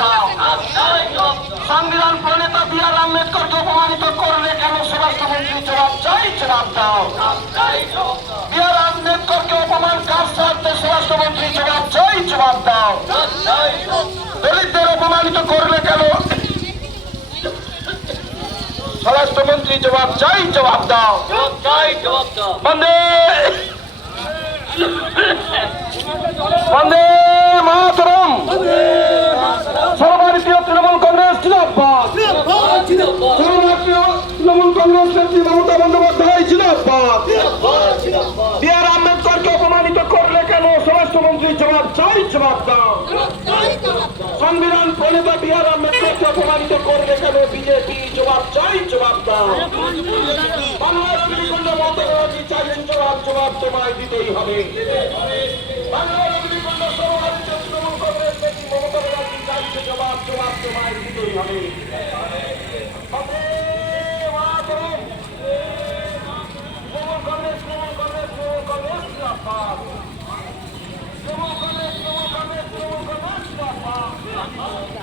দাও। সংবিধান প্রণেতা B R আম্বেদকরকে অপমানিত করলে কেন স্বরাষ্ট্রমন্ত্রী জবাব চাই? জবাব দাও। বি আর আম্বেদকরকে অপমান কার স্বার্থে স্বরাষ্ট্রমন্ত্রী জবাব চাই? জবাব দাও। দলিতদের অপমানিত করলে কেন স্বরাষ্ট্রমন্ত্রী জবাব চাই? জবাব দাও। বন্দে। বন্দে মাতরম সর্বভারতীয় তৃণমূল কংগ্রেস জিন্দাবাদ সর্বভারতীয় তৃণমূল কংগ্রেস নেত্রী মমতা বন্দ্যোপাধ্যায় জিন্দাবাদ। বি আর আম্বেদকরকে অপমানিত করলে কেন? স্বরাষ্ট্রমন্ত্রী জবাব চাই জবাব দাও। সংবিধান প্রণেতা বি আর আম্বেদকরকে অপমানিত করলে কেন? বিজেপি জবাব চাই জবাব দাও। বাংলার অগ্নিকুণ্ড মমতা ব্যানার্জি চাইলেন জবাব জবাব তোমায় দিতেই হবে। বাংলার অগ্নিকুণ্ড সর্বভারতীয় তৃণমূল কংগ্রেস নেত্রী মমতা ব্যানার্জি চাইছে জবাব জবাব তোমায় দিতেই হবে বন্দে মাতরম। তৃণমূল কংগ্রেস তৃণমূল কংগ্রেস তৃণমূল কংগ্রেস জিন্দাবাদ। তৃণমূল